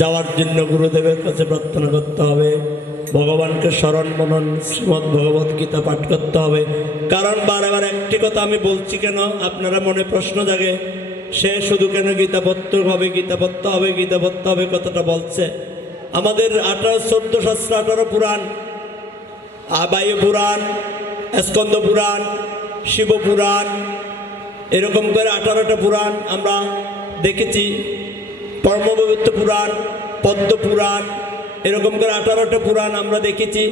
যাওয়ার জন্য গুরুদেবের কাছে প্রার্থনা করতে হবে। ভগবানকে স্মরণ মনন, শ্রীমদ্ ভগবত গীতা পাঠ করতে হবে। কারণ বারবার একটি কথা আমি বলছি কেন? আপনারা মনে প্রশ্ন জাগে, সে শুধু কেন গীতা পড়তে হবে, গীতা হবে গীতা হবে কথাটা বলছে। আমাদের আঠারো, চোদ্দ শাস্ত্র, আঠারো পুরাণ আবায়ু পুরাণ, স্কন্দ পুরাণ, শিব পুরাণ, এরকম করে আঠারোটা পুরাণ আমরা দেখেছি। পরমপবিত্র পুরাণ, পদ্ম পুরাণ, এরকম করে আঠারোটা পুরাণ আমরা দেখেছি।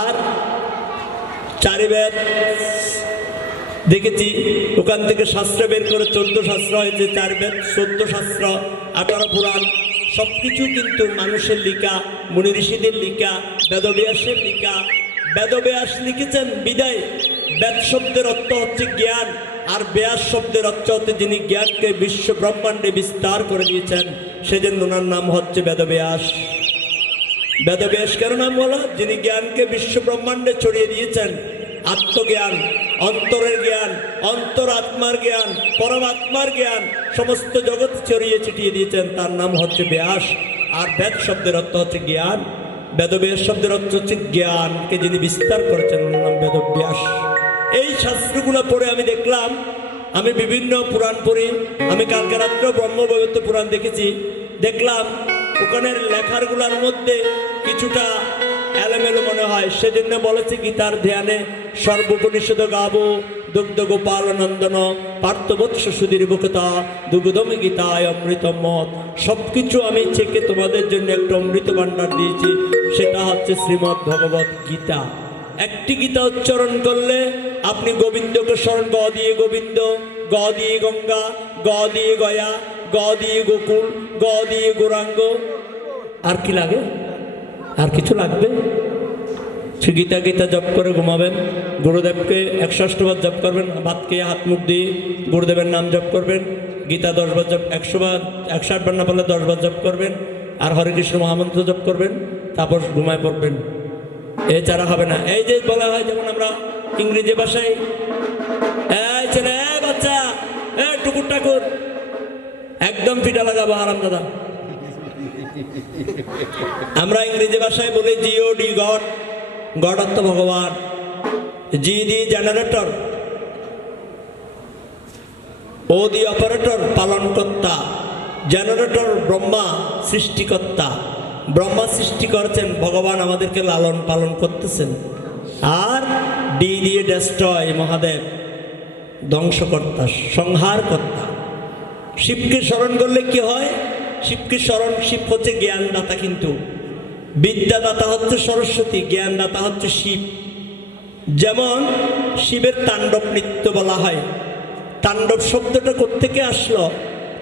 আর চারিবেদ দেখেছি, ওখান থেকে শাস্ত্র বের করে চোদ্দ শাস্ত্র হয়েছে চার বেদ চোদ্দ শাস্ত্র, আঠারো পুরাণ সব কিছু কিন্তু মানুষের লিখা, মুনি ঋষিদের লিখা, বেদব্যাসের লিখা। বেদব্যাস লিখেছেন বিদায়, বেদ শব্দের অর্থ হচ্ছে জ্ঞান। আর ব্যাস শব্দের অর্থ হচ্ছে যিনি জ্ঞানকে বিশ্ব ব্রহ্মাণ্ডে বিস্তার করে দিয়েছেন সেজন্য ওনার নাম হচ্ছে বেদব্যাস। বেদব্যাস কেন নাম বলা? যিনি জ্ঞানকে বিশ্ব ব্রহ্মাণ্ডে ছড়িয়ে দিয়েছেন, আত্মজ্ঞান, অন্তরের জ্ঞান, অন্তর আত্মার জ্ঞান, পরমাত্মার জ্ঞান, সমস্ত জগৎ ছড়িয়ে ছিটিয়ে দিয়েছেন, তার নাম হচ্ছে ব্যাস। আর বেদ শব্দের অর্থ হচ্ছে জ্ঞান। বেদব্যাস শব্দের অর্থ হচ্ছে জ্ঞানকে যিনি বিস্তার করেছেন, ওনার নাম বেদব্যাস। এই শাস্ত্রগুলো পড়ে আমি দেখলাম, আমি বিভিন্ন পুরাণ পড়ি, আমি কালকে রাত্রে ব্রহ্মবৈবত্য পুরাণ দেখেছি, দেখলাম ওখানের লেখারগুলোর মধ্যে কিছুটা এলোমেলো মনে হয়। সেজন্য বলেছে গীতার ধ্যানে সর্বপনিষদ গাবো, দুগ্ধ গোপাল নন্দন পার্থবৎস সুধীর বুকতা দুগ্ধম গীতায় অমৃত মত। সব কিছু আমি চেকে তোমাদের জন্য একটা অমৃত ভাণ্ডার দিয়েছি, সেটা হচ্ছে শ্রীমদ্ ভগবত গীতা। একটি গীতা উচ্চারণ করলে আপনি গোবিন্দকে স্মরণ, গ দিয়ে গোবিন্দ, গ দিয়ে গঙ্গা, গ দিয়ে গয়া, গ দিয়ে গোকুল, গ দিয়ে গৌরাঙ্গ। আর কি লাগে? আর কিছু লাগবে? সে গীতা গীতা জপ করে ঘুমাবেন, গুরুদেবকে একশো অষ্টবার জপ করবেন ভাত খেয়ে হাত মুখ দিয়ে গুরুদেবের নাম জপ করবেন, গীতা দশবার জপ একশো বার একশো আটবার না পারলে দশবার জপ করবেন, আর হরে কৃষ্ণ মহামন্ত্র জপ করবেন, তারপর ঘুমায় পড়বেন। এছাড়া হবে না। এই যে বলা হয় যেমন আমরা ইংরেজি ভাষায় ছেলে বাচ্চা এ টুকুর টাকুর, একদম পিটা লাগাবো আরাম দাদা। আমরা ইংরেজি ভাষায় বলি জিও, ডি, গড গড অর্থ ভগবান, G the generator, O the operator, পালনকর্তা, জেনারেটর, ব্রহ্মা, সৃষ্টিকর্তা। ব্রহ্মা সৃষ্টি করেছেন, ভগবান আমাদেরকে লালন পালন করতেছেন। আর ডি দিয়ে ডেস্ট্রয় মহাদেব, ধ্বংসকর্তা, সংহারকর্তা। শিবকে স্মরণ করলে কি হয়? শিবকে স্মরণ, শিব হচ্ছে জ্ঞানদাতা কিন্তু। বিদ্যাদাতা হচ্ছে সরস্বতী, জ্ঞানদাতা হচ্ছে শিব। যেমন শিবের তাণ্ডব নৃত্য বলা হয়, তাণ্ডব শব্দটা কোত্থেকে আসলো?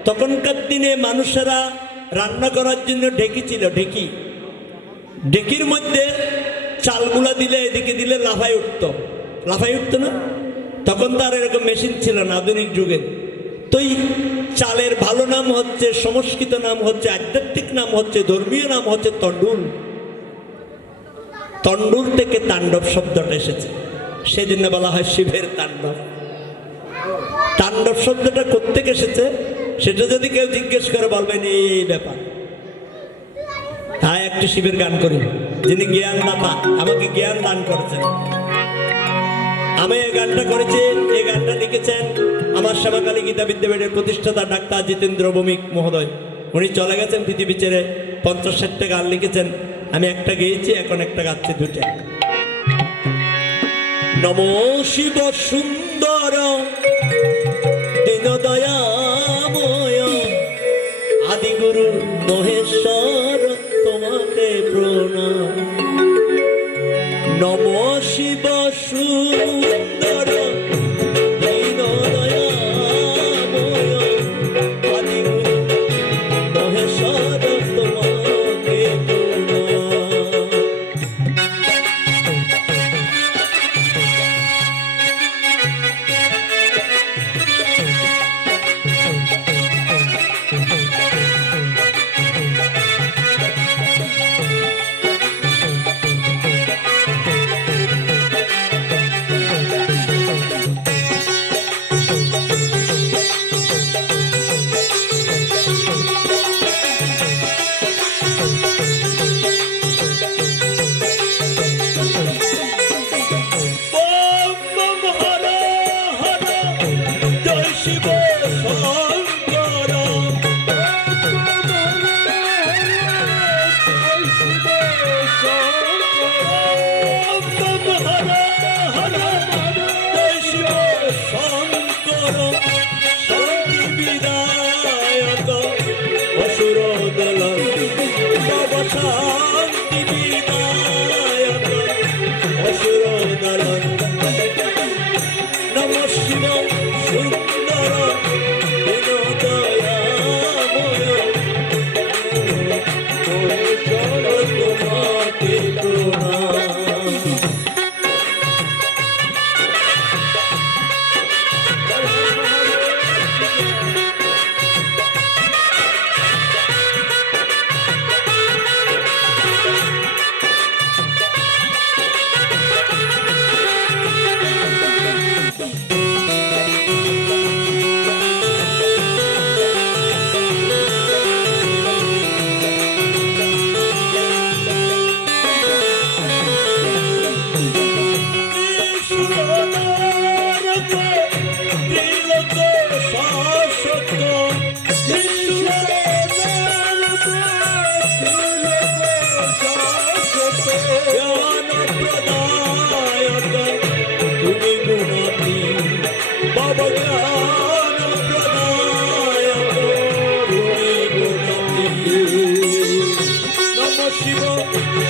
তখনকার দিনে মানুষেরা রান্না করার জন্য ঢেকি ছিল, ঢেকি। ঢেকির মধ্যে চালগুলা দিলে এদিকে দিলে লাফাই উঠতো। লাফাই উঠতো না? তখন তার এরকম মেশিন ছিল না আধুনিক যুগে তো চালের ভালো নাম হচ্ছে, সংস্কৃত নাম হচ্ছে, আধ্যাত্মিক নাম হচ্ছে, ধর্মীয় নাম হচ্ছে তন্ডুল তন্ডুল থেকে তাণ্ডব শব্দটা এসেছে। সেজন্য বলা হয় শিবের তাণ্ডব। তাণ্ডব শব্দটা কোত্থেকে এসেছে? সেটা যদি কেউ জিজ্ঞেস করে বলবেন এই ব্যাপার। হ্যাঁ একটু শিবের গান করি। যিনি জ্ঞান দাতা আমাকে জ্ঞান দান করেছেন। আমি এই গানটা করেছি, এই গানটা লিখেছেন আমার শ্যামাকালী গীতা বিদ্যাপীঠের প্রতিষ্ঠাতা ডাক্তার জিতেন্দ্র ভৌমিক মহোদয়। উনি চলে গেছেন পৃথিবী ছেড়ে পঞ্চাশ ষাটটা গান লিখেছেন। আমি একটা গেয়েছি, এখন একটা গাচ্ছি দুটা নম শিব সুন্দর মহেশ্বর তোমাকে প্রণাম। নম শিব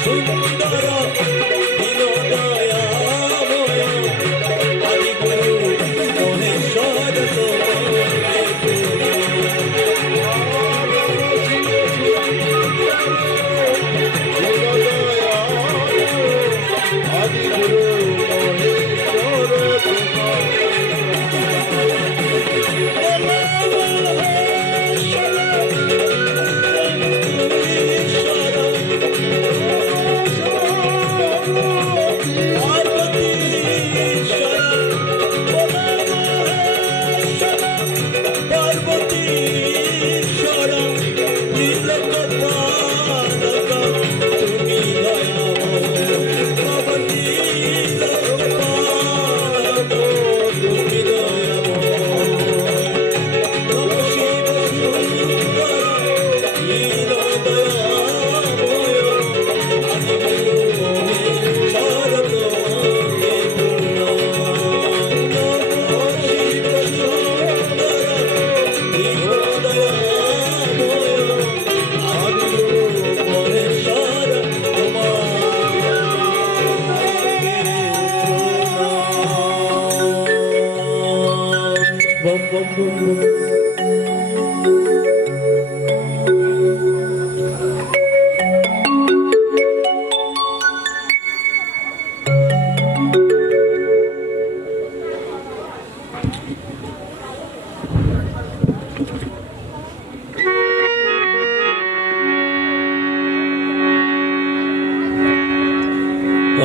সুন্দর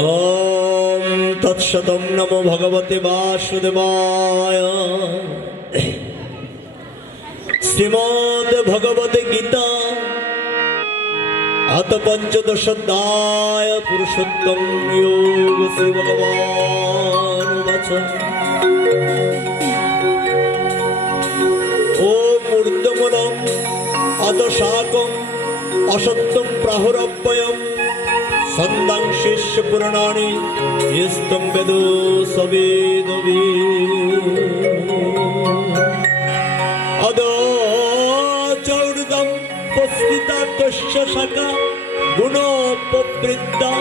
ॐ तत्सतं नमो भगवते वासुदेवाय শ্রীমদ ভগবতে গীতা, আত পঞ্চদশোধ্যায় পুরুষোত্তম যোগ শ্রী ভগবান বচন। ও মূর্ধমূলম অদশাকম অসত্যম প্রাহুরব্যয়ম সন্দাংশেষ পুরাণানি ইস্তম বেদ সবেদবি। শাখা গুণ প্রবৃদ্ধা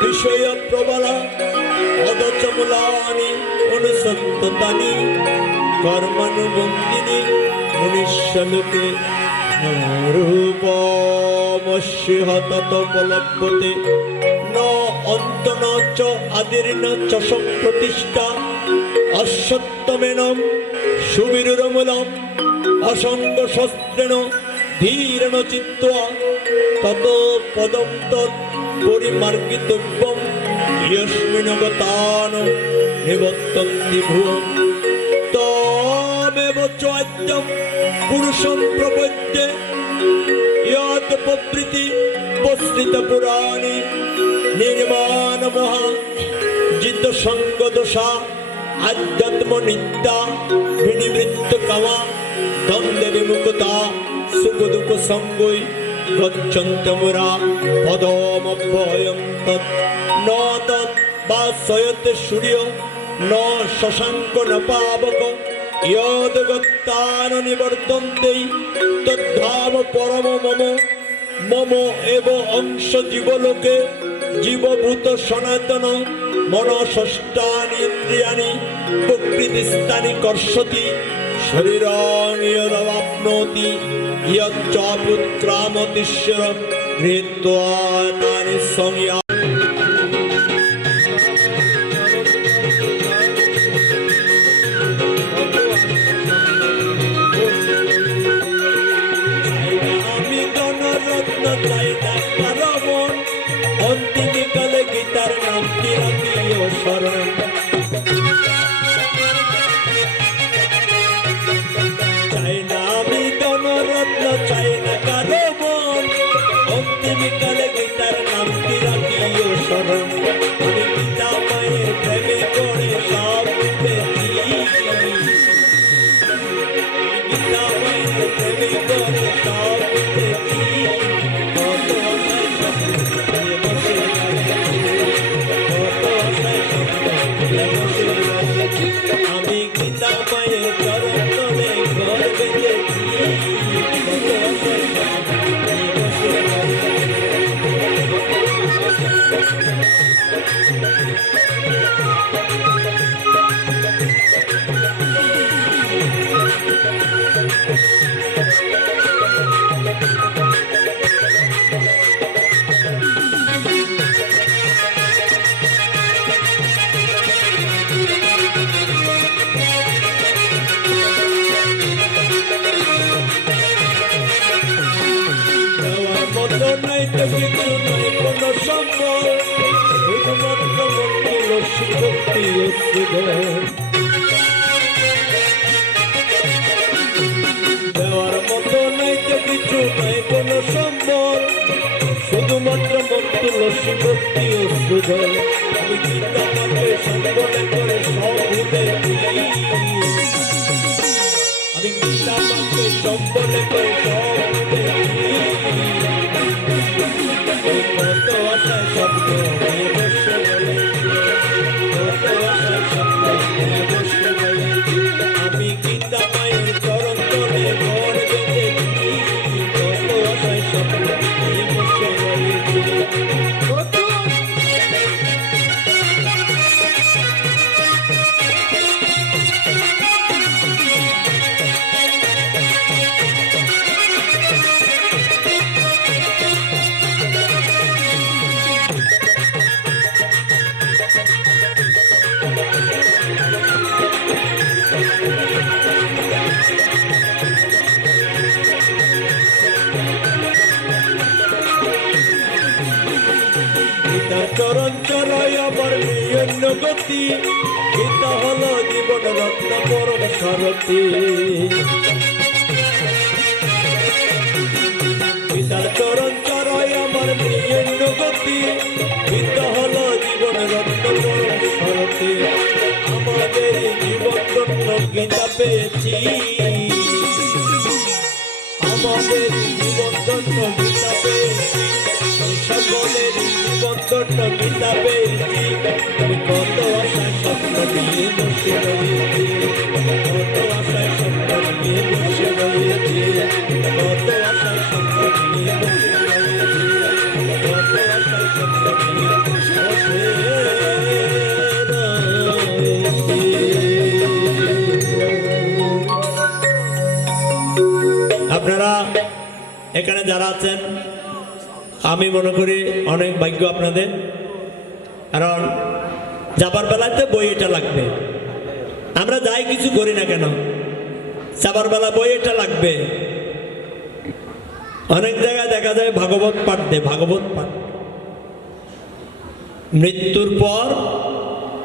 বিষয় প্রবলা অদচমূলানি অনুসন্ততানি কর্মানুবন্দিনী, মনুষ্যলোকে রূপমস্য ততোপলভ্যতে ন চ আদির্ন চ সম্প্রতিষ্ঠা অশ্বত্থমেন সুবিরুরমূলম অসঙ্গ শস্ত্রেণ ধীরেণ চিত্ত্বা তত পদম পরিমার্গিতব্যম ইয়স্মিনগতান পুরুষম প্রপদ্যে প্রবৃতি বস্তিত পুরাণে নির্মাণ মহা জিত সঙ্গ দোষা আধ্যাত্ম নিত্যা বিনিবৃত্ত কামা দ্বন্দ্ব বিমুখতা সুখ দুঃখ সঙ্গই গচ্ছন্তমুরা পদমভয়ম তৎ ন বা সয়তে সূর্য ন শশাঙ্ক ন পাবক ইয়দগত্তান নিবর্তন্তে তদ্ধাম পরম মম মম এব অংশ জীবলোকে জীবভূত সনাতন মন ষষ্ঠানি হৃদিস্তানি কর্ষতি ইয়দবাপ্নোতি ইয়চ্চ পুত্রামতিশ্বর গৃহীত্বা তানি সংয়া আমি চাই না কারণ অন্তিমকালে গীতার নামটি রাখিও স্মরণ। আমি গীতা মায়ের প্রেমে করে সব পেয়েছি গীতা মায়ের প্রেমে করে সব দেওয়ার মতো নাই তো কিছু নাই কোনো সম্বল শুধুমাত্র মন্ত্র শিবক্তি অশ্রুধর আমি গীতা মাকে সম্বলে করে সব আমি গীতা মাকে সম্বলে করে। সারথী গীতার চরণ চরয় আমার নিয়ন্য গতি গীতা হলো জীবন রত্ন সারথী আমাদের জীবন রত্ন গীতা পেয়েছি। আমাদের জীবন রত্ন গীতা পেয়েছি। সকলের জীবন রত্ন গীতা পেয়েছি। কত আশায় স্বপ্ন নিয়ে বসে রয়েছি। যারা আছেন, আমি মনে করি অনেক ভাগ্য আপনাদের। কারণ যাবার বেলাতে বই এটা লাগবে। আমরা যাই কিছু করি না কেন? যাবার বেলা বই এটা লাগবে। অনেক জায়গায় দেখা যায় ভাগবত পাঠ দে ভাগবত পাঠ। মৃত্যুর পর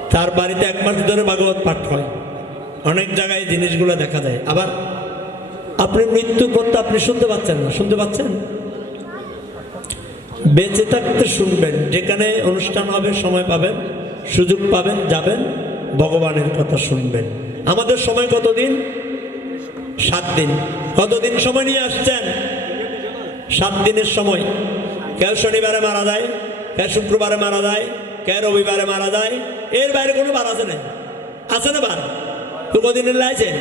তার বাড়িতে এক মাস ধরে ভাগবত পাঠ হয়। অনেক জায়গায় জিনিসগুলো দেখা যায়। আবার আপনি মৃত্যুর পর তো আপনি শুনতে পাচ্ছেন না। শুনতে পাচ্ছেন? বেঁচে থাকতে শুনবেন। যেখানে অনুষ্ঠান হবে, সময় পাবেন, সুযোগ পাবেন, যাবেন, ভগবানের কথা শুনবেন। আমাদের সময় কতদিন? সাত দিন। কতদিন সময় নিয়ে আসছেন? সাত দিনের সময়। কেউ শনিবারে মারা যায়, কেউ শুক্রবারে মারা যায়, কেউ রবিবারে মারা যায়। এর বাইরে কোনো বার আছে না আছে না বার। তো কদিনের লাইছেন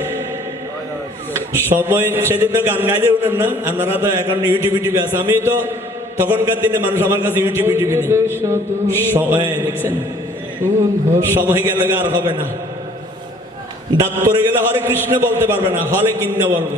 সময় সেদিন তো গান গাইতে উঠেন না, আপনারা তো এখন ইউটিউব টিভি আছে। আমি তো তখনকার দিনে মানুষ আমার কাছে ইউটিউব টিভি নেই। সময় দেখছেন? সময় গেলে আর হবে না। দাঁত পরে গেলে হরে কৃষ্ণ বলতে পারবে না হলে কিন্ন বলবে।